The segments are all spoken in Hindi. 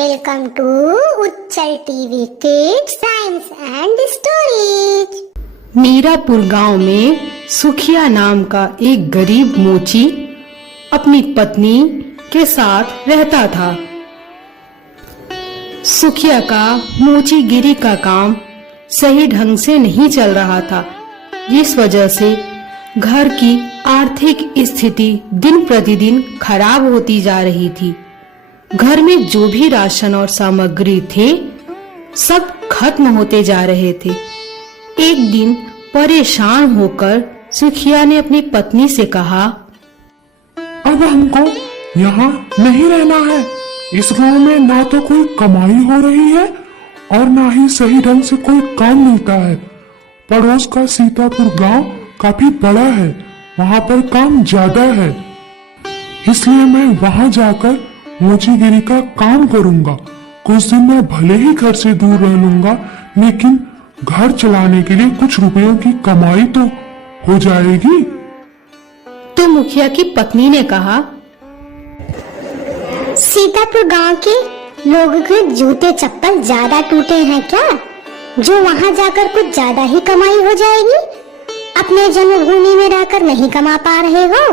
Welcome to Uchchal TV kids science and stories. Mirapur गांव में सुखिया नाम का एक गरीब मोची अपनी पत्नी के साथ रहता था। सुखिया का मोचीगिरी का काम सही ढंग से नहीं चल रहा था, जिस वजह से घर की आर्थिक स्थिति दिन प्रतिदिन खराब होती जा रही थी। घर में जो भी राशन और सामग्री थे सब खत्म होते जा रहे थे। एक दिन परेशान होकर सुखिया ने अपनी पत्नी से कहा, अब हमको यहाँ नहीं रहना है। इस गांव में ना तो कोई कमाई हो रही है और ना ही सही ढंग से कोई काम मिलता है। पड़ोस का सीतापुर गांव काफी बड़ा है, वहाँ पर काम ज्यादा है, इसलिए मैं वहाँ जाकर मोचीगिरी का काम करूंगा। कुछ दिन मैं भले ही घर से दूर रह लूंगा, लेकिन घर चलाने के लिए कुछ रुपयों की कमाई तो हो जाएगी। तो मुखिया की पत्नी ने कहा, सीतापुर गांव के लोगों के जूते चप्पल ज्यादा टूटे हैं क्या, जो वहां जाकर कुछ ज्यादा ही कमाई हो जाएगी? अपने जन्मभूमि में रहकर नहीं कमा पा रहे हो,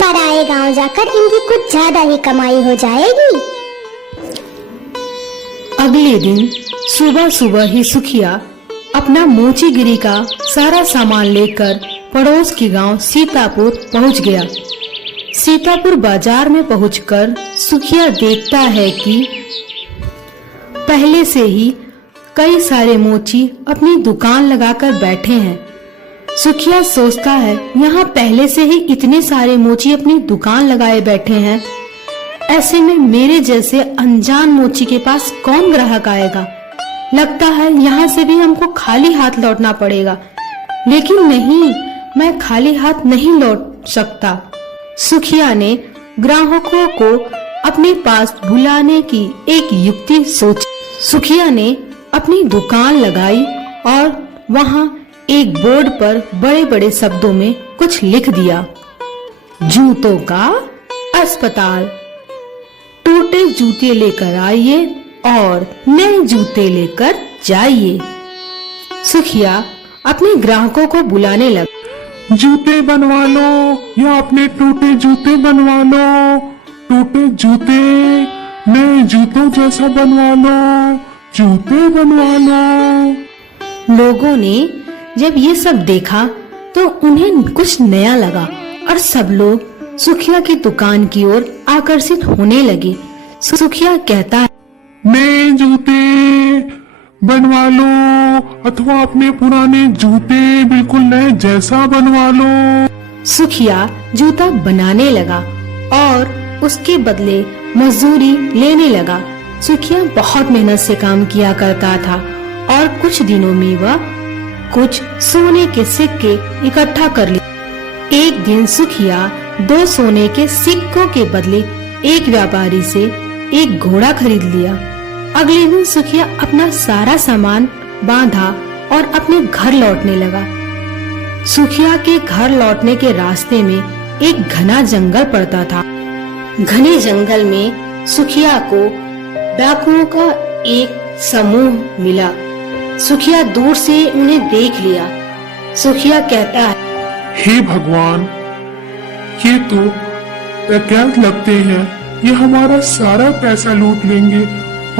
पराए गांव जाकर इनकी कुछ ज्यादा ही कमाई हो जाएगी। अगले दिन सुबह सुबह ही सुखिया अपना मोचीगिरी का सारा सामान लेकर पड़ोस के गांव सीतापुर पहुंच गया। सीतापुर बाजार में पहुंचकर सुखिया देखता है कि पहले से ही कई सारे मोची अपनी दुकान लगाकर बैठे हैं। सुखिया सोचता है, यहाँ पहले से ही इतने सारे मोची अपनी दुकान लगाए बैठे हैं, ऐसे में मेरे जैसे अनजान मोची के पास कौन ग्राहक आएगा? लगता है यहाँ से भी हमको खाली हाथ लौटना पड़ेगा। लेकिन नहीं, मैं खाली हाथ नहीं लौट सकता। सुखिया ने ग्राहकों को अपने पास बुलाने की एक युक्ति सोची। सुखिया ने अपनी दुकान लगाई और वहाँ एक बोर्ड पर बड़े बड़े शब्दों में कुछ लिख दिया, जूतों का अस्पताल, टूटे जूते लेकर आइए और नए जूते लेकर जाइए। सुखिया अपने ग्राहकों को बुलाने लगा, जूते बनवा लो या अपने टूटे जूते बनवा लो, टूटे जूते नए जूतों जैसा बनवा लो, जूते बनवा लो। लोगों ने जब ये सब देखा तो उन्हें कुछ नया लगा और सब लोग सुखिया की दुकान की ओर आकर्षित होने लगे। सुखिया कहता है, नए जूते बनवा लो अथवा अपने पुराने जूते बिल्कुल नए जैसा बनवा लो। सुखिया जूता बनाने लगा और उसके बदले मजदूरी लेने लगा। सुखिया बहुत मेहनत से काम किया करता था और कुछ दिनों में वह कुछ सोने के सिक्के इकट्ठा कर लिए। एक दिन सुखिया 2 सोने के सिक्कों के बदले एक व्यापारी से एक घोड़ा खरीद लिया। अगले दिन सुखिया अपना सारा सामान बांधा और अपने घर लौटने लगा। सुखिया के घर लौटने के रास्ते में एक घना जंगल पड़ता था। घने जंगल में सुखिया को डाकुओं का एक समूह मिला। सुखिया दूर से उन्हें देख लिया। सुखिया कहता है, हे भगवान, ये तो डकैत लगते हैं, ये हमारा सारा पैसा लूट लेंगे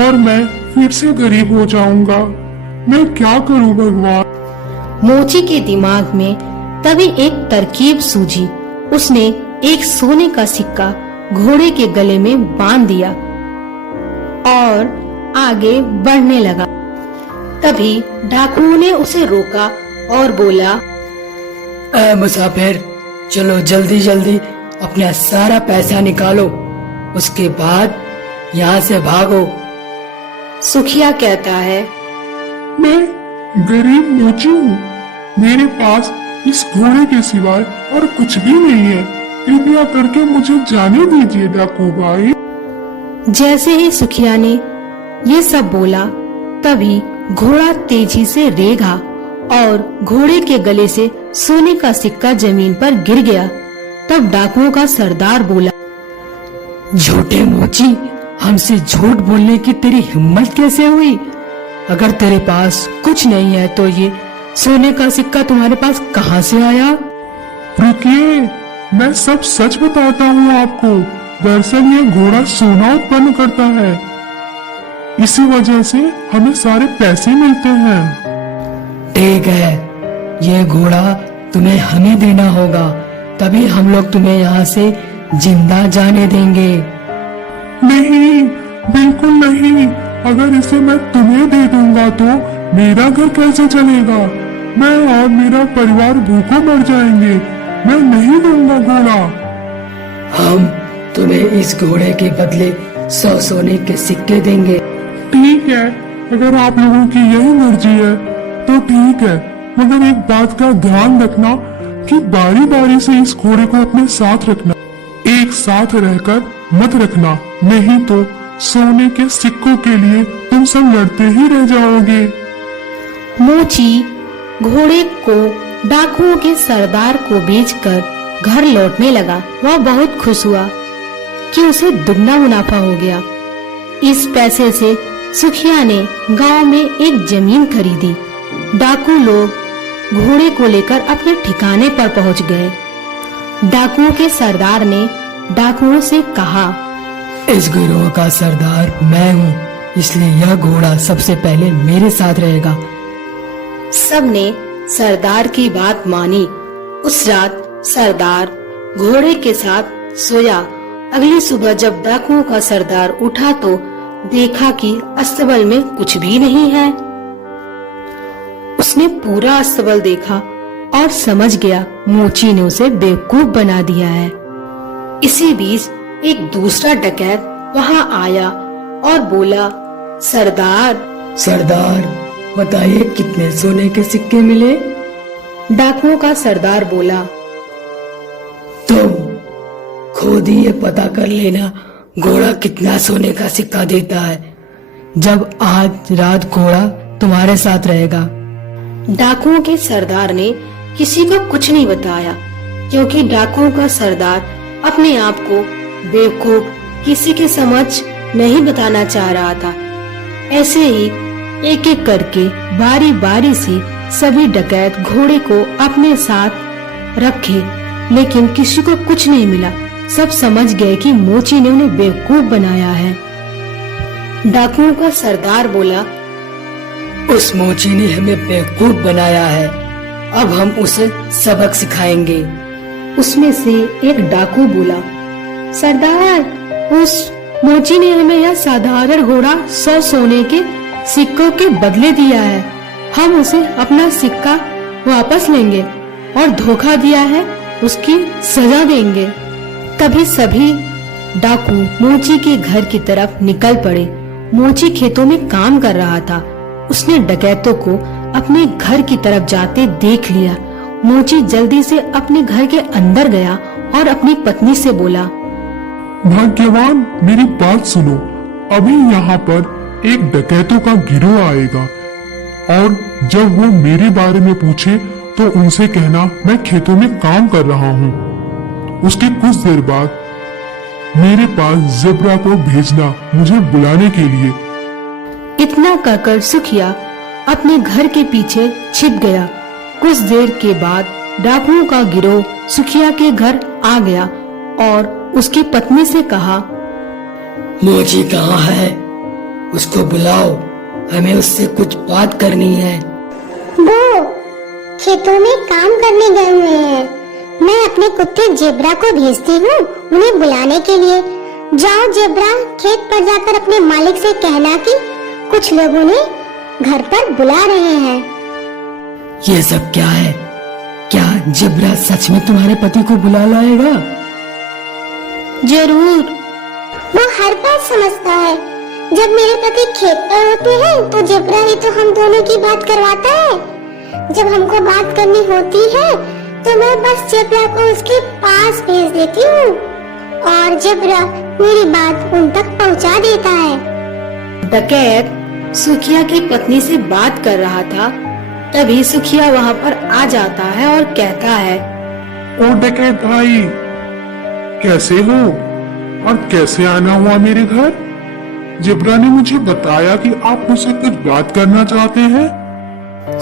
और मैं फिर से गरीब हो जाऊंगा। मैं क्या करूं भगवान? मोची के दिमाग में तभी एक तरकीब सूझी। उसने एक सोने का सिक्का घोड़े के गले में बांध दिया और आगे बढ़ने लगा। तभी डाकुओं ने उसे रोका और बोला, मुसाफिर, चलो जल्दी जल्दी अपना सारा पैसा निकालो, उसके बाद यहाँ से भागो। सुखिया कहता है, मैं गरीब मोची हूँ, मेरे पास इस घोड़े के सिवाय और कुछ भी नहीं है, कृपया करके मुझे जाने दीजिए डाकू भाई। जैसे ही सुखिया ने ये सब बोला, तभी घोड़ा तेजी से रेंगा और घोड़े के गले से सोने का सिक्का जमीन पर गिर गया। तब डाकुओं का सरदार बोला, झूठे मोची, हमसे झूठ बोलने की तेरी हिम्मत कैसे हुई? अगर तेरे पास कुछ नहीं है तो ये सोने का सिक्का तुम्हारे पास कहाँ से आया? रुकिए, मैं सब सच बताता हूँ आपको। दरअसल ये घोड़ा सोना उत्पन्न करता है, इसी वजह से हमें सारे पैसे मिलते हैं। ठीक है, ये घोड़ा तुम्हें हमें देना होगा, तभी हम लोग तुम्हें यहाँ से जिंदा जाने देंगे। नहीं, बिल्कुल नहीं। अगर इसे मैं तुम्हें दे दूंगा तो मेरा घर कैसे चलेगा? मैं और मेरा परिवार भूखों मर जाएंगे। मैं नहीं दूंगा घोड़ा। हम तुम्हें इस घोड़े के बदले 100 सोने के सिक्के देंगे। ठीक है, अगर आप लोगों की यही मर्जी है तो ठीक है, मगर एक बात का ध्यान रखना कि बारी बारी से इस घोड़े को अपने साथ रखना, एक साथ रहकर मत रखना, नहीं तो सोने के सिक्कों के लिए तुम सब लड़ते ही रह जाओगे। मोची घोड़े को डाकुओं के सरदार को बेचकर घर लौटने लगा। वह बहुत खुश हुआ कि उसे दुगना मुनाफा हो गया। इस पैसे से सुखिया ने गांव में एक जमीन खरीदी। डाकू लोग घोड़े को लेकर अपने ठिकाने पर पहुंच गए। डाकुओं के सरदार ने डाकुओं से कहा, इस गिरोह का सरदार मैं हूँ, इसलिए यह घोड़ा सबसे पहले मेरे साथ रहेगा। सबने सरदार की बात मानी। उस रात सरदार घोड़े के साथ सोया। अगली सुबह जब डाकुओं का सरदार उठा तो देखा कि अस्तबल में कुछ भी नहीं है। उसने पूरा अस्तबल देखा और समझ गया मोची ने उसे बेवकूफ बना दिया है। इसी बीच एक दूसरा डकैत वहां आया और बोला, सरदार बताइए कितने सोने के सिक्के मिले? डाकुओं का सरदार बोला, तुम खुद ही ये पता कर लेना घोड़ा कितना सोने का सिक्का देता है, जब आज रात घोड़ा तुम्हारे साथ रहेगा। डाकुओं के सरदार ने किसी को कुछ नहीं बताया, क्योंकि डाकुओं का सरदार अपने आप को बेवकूफ किसी के समझ नहीं बताना चाह रहा था। ऐसे ही एक एक करके बारी बारी से सभी डकैत घोड़े को अपने साथ रखे, लेकिन किसी को कुछ नहीं मिला। सब समझ गए कि मोची ने उन्हें बेवकूफ बनाया है। डाकुओं का सरदार बोला, उस मोची ने हमें बेवकूफ बनाया है, अब हम उसे सबक सिखाएंगे। उसमें से एक डाकू बोला, सरदार, उस मोची ने हमें यह साधारण घोड़ा 100 सोने के सिक्कों के बदले दिया है। हम उसे अपना सिक्का वापस लेंगे और धोखा दिया है उसकी सजा देंगे। तभी सभी डाकू मोची के घर की तरफ निकल पड़े। मोची खेतों में काम कर रहा था। उसने डकैतों को अपने घर की तरफ जाते देख लिया। मोची जल्दी से अपने घर के अंदर गया और अपनी पत्नी से बोला, भाग्यवान, मेरी बात सुनो। अभी यहाँ पर एक डकैतों का गिरोह आएगा और जब वो मेरे बारे में पूछे तो उनसे कहना मैं खेतों में काम कर रहा हूँ। उसके कुछ देर बाद मेरे पास ज़ेब्रा को भेजना मुझे बुलाने के लिए। इतना कहकर सुखिया अपने घर के पीछे छिप गया। कुछ देर के बाद डाकुओं का गिरोह सुखिया के घर आ गया और उसकी पत्नी से कहा, मोची कहाँ है? उसको बुलाओ, हमें उससे कुछ बात करनी है। वो खेतों में काम करने गए हुए हैं। मैं अपने कुत्ते जेब्रा को भेजती हूँ उन्हें बुलाने के लिए। जाओ जेब्रा, खेत पर जाकर अपने मालिक से कहना कि कुछ लोगों ने घर पर बुला रहे हैं। ये सब क्या है? क्या जेब्रा सच में तुम्हारे पति को बुला लाएगा? जरूर। वो हर बात समझता है। जब मेरे पति खेत पर होते हैं तो जेब्रा ही तो हम दोनों की बात करवाता है। जब हमको बात करनी होती है तो मैं बस जेब्रा को उसके पास भेज देती हूँ और जेब्रा मेरी बात उन तक पहुँचा देता है। डकैत सुखिया की पत्नी से बात कर रहा था। तभी सुखिया वहाँ पर आ जाता है और कहता है, ओ डकैत भाई, कैसे हो और कैसे आना हुआ मेरे घर? जिब्रा ने मुझे बताया कि आप मुझसे कुछ बात करना चाहते हैं।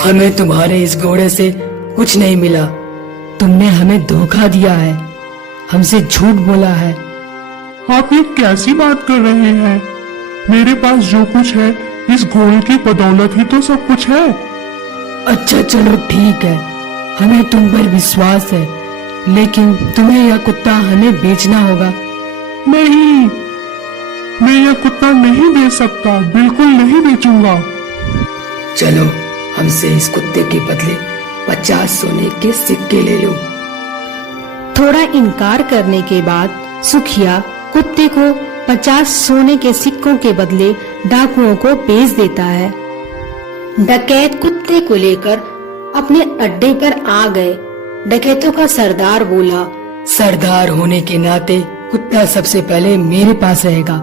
हमें तुम्हारे इस घोड़े से कुछ नहीं मिला। तुमने हमें धोखा दिया है, हमसे झूठ बोला है। आप ये कैसी बात कर रहे हैं? मेरे पास जो कुछ है इस घोड़े की बदौलत ही तो सब कुछ है। अच्छा चलो ठीक है, हमें तुम पर विश्वास है, लेकिन तुम्हें यह कुत्ता हमें बेचना होगा। नहीं, मैं यह कुत्ता नहीं बेच सकता, बिल्कुल नहीं बेचूंगा। चलो हमसे इस कुत्ते के बदले 50 सोने के सिक्के ले लो। थोड़ा इनकार करने के बाद सुखिया कुत्ते को 50 सोने के सिक्कों के बदले डाकुओं को बेच देता है। डकैत कुत्ते को लेकर अपने अड्डे पर आ गए। डकैतों का सरदार बोला, सरदार होने के नाते कुत्ता सबसे पहले मेरे पास रहेगा।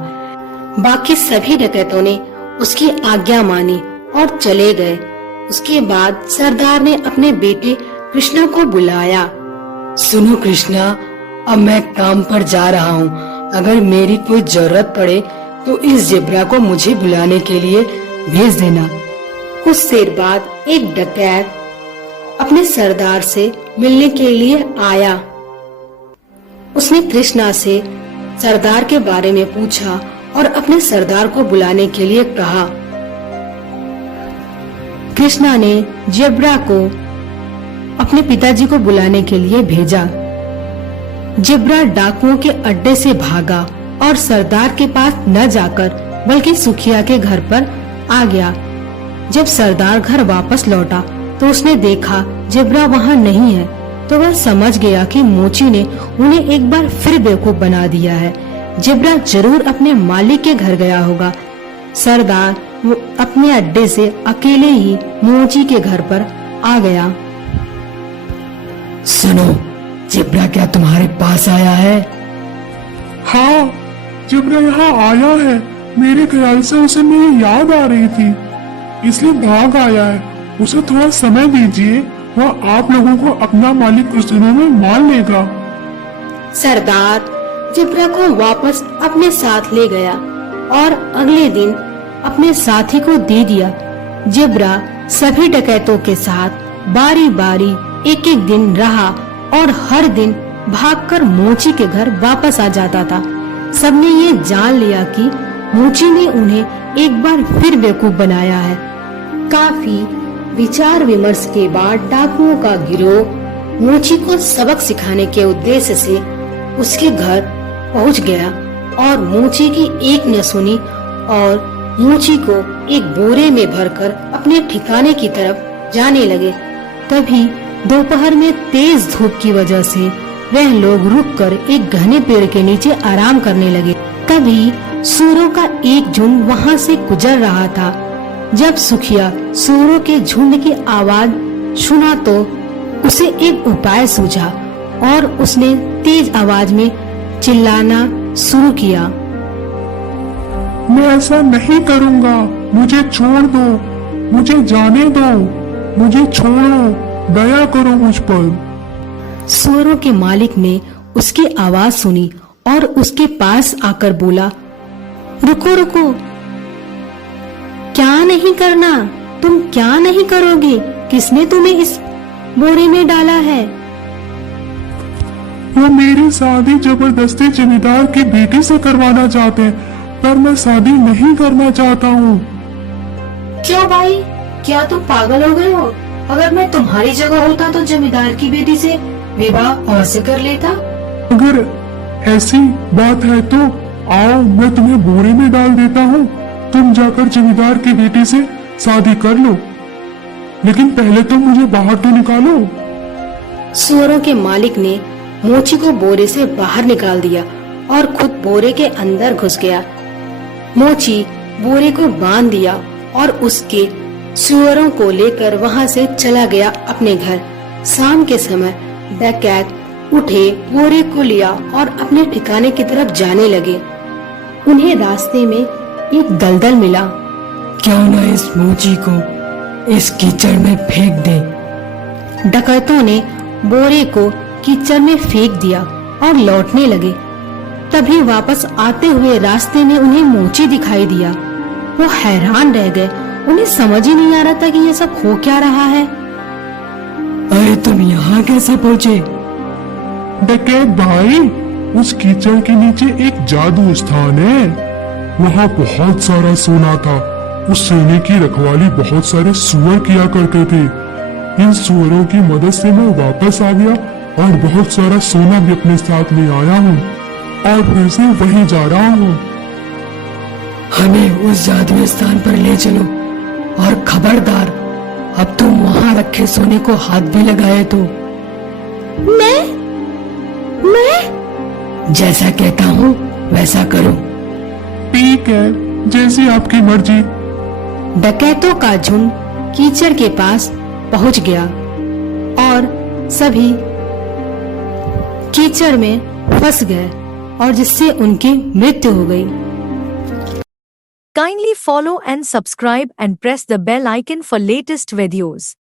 बाकी सभी डकैतों ने उसकी आज्ञा मानी और चले गए। उसके बाद सरदार ने अपने बेटे कृष्णा को बुलाया। सुनो कृष्णा, अब मैं काम पर जा रहा हूँ। अगर मेरी कोई जरूरत पड़े तो इस जिब्रा को मुझे बुलाने के लिए भेज देना। कुछ देर बाद एक डकैत अपने सरदार से मिलने के लिए आया। उसने कृष्णा से सरदार के बारे में पूछा और अपने सरदार को बुलाने के लिए कहा। कृष्णा ने जिब्रा को अपने पिताजी को बुलाने के लिए भेजा। जिब्रा डाकुओं के अड्डे से भागा और सरदार के पास न जाकर बल्कि सुखिया के घर पर आ गया। जब सरदार घर वापस लौटा तो उसने देखा जिब्रा वहाँ नहीं है, तो वह समझ गया कि मोची ने उन्हें एक बार फिर बेवकूफ बना दिया है। जिब्रा जरूर अपने मालिक के घर गया होगा। सरदार वो अपने अड्डे से अकेले ही मोची के घर पर आ गया। सुनो, जिब्रा क्या तुम्हारे पास आया है? हाँ, जिब्रा यहाँ आया है। मेरे ख्याल से उसे मेरी याद आ रही थी, इसलिए भाग आया है। उसे थोड़ा समय दीजिए, वह आप लोगों को अपना मालिक कुछ दिनों में मान लेगा। सरदार जिब्रा को वापस अपने साथ ले गया और अगले दिन अपने साथी को दे दिया। जिब्रा सभी डकैतों के साथ बारी बारी एक एक दिन रहा और हर दिन भागकर मोची के घर वापस आ जाता था। सबने ये जान लिया कि मोची ने उन्हें एक बार फिर बेवकूफ बनाया है। काफी विचार विमर्श के बाद डाकुओं का गिरोह मोची को सबक सिखाने के उद्देश्य से उसके घर पहुंच गया और मोची की एक न सुनी और मोची को एक बोरे में भरकर अपने ठिकाने की तरफ जाने लगे। तभी दोपहर में तेज धूप की वजह से वह लोग रुककर एक घने पेड़ के नीचे आराम करने लगे। तभी सूरों का एक झुंड वहां से गुजर रहा था। जब सुखिया सूरों के झुंड की आवाज सुना तो उसे एक उपाय सूझा और उसने तेज आवाज में चिल्लाना शुरू किया। मैं ऐसा नहीं करूँगा, मुझे छोड़ दो, मुझे जाने दो, मुझे छोड़ो, दया करो मुझ पर। सूरों के मालिक ने उसकी आवाज सुनी और उसके पास आकर बोला, रुको रुको, क्या नहीं करना? तुम क्या नहीं करोगे? किसने तुम्हें इस बोरे में डाला है? वो मेरी शादी जबरदस्ती जमींदार की बेटी से करवाना चाहते हैं, पर मैं शादी नहीं करना चाहता हूँ। क्यों भाई, क्या तुम पागल हो गए हो? अगर मैं तुम्हारी जगह होता तो जमींदार की बेटी से विवाह अवश्य कर लेता। अगर ऐसी बात है तो आओ, मैं तुम्हें बोरे में डाल देता हूँ, तुम जाकर जमींदार की बेटी से शादी कर लो, लेकिन पहले तुम मुझे बाहर तो निकालो। सूअरों के मालिक ने मोची को बोरे से बाहर निकाल दिया और खुद बोरे के अंदर घुस गया। मोची बोरे को बांध दिया और उसके सूअरों को लेकर वहां से चला गया अपने घर। शाम के समय डकैत उठे, बोरे को लिया और अपने ठिकाने की तरफ जाने लगे। उन्हें रास्ते में एक दलदल मिला। क्यों न इस मोची को इस कीचड़ में फेंक दे। डकैतों ने बोरे को कीचड़ में फेंक दिया और लौटने लगे। तभी वापस आते हुए रास्ते में उन्हें मोची दिखाई दिया। वो हैरान रह गए, उन्हें समझ ही नहीं आ रहा था कि ये सब हो क्या रहा है। अरे तुम यहाँ कैसे पहुँचे? डकैत भाई, उस कीचड़ के नीचे एक जादू स्थान है, वहाँ बहुत सारा सोना था। उस सोने की रखवाली बहुत सारे सुअर किया करते थे। इन सुअरों की मदद से मैं वापस आ गया और बहुत सारा सोना भी अपने साथ ले आया हूँ और फिर से वहीं जा रहा हूँ। हमें उस जादुई स्थान पर ले चलो और खबरदार, अब तुम वहाँ रखे सोने को हाथ भी लगाए तो। मैं जैसा कहता हूँ वैसा करो। ठीक है, जैसी आपकी मर्जी। डकैतों का झुंड कीचड़ के पास पहुंच गया और सभी कीचड़ में फंस गए और जिससे उनकी मृत्यु हो गई। Kindly follow and subscribe and press the bell icon for latest videos.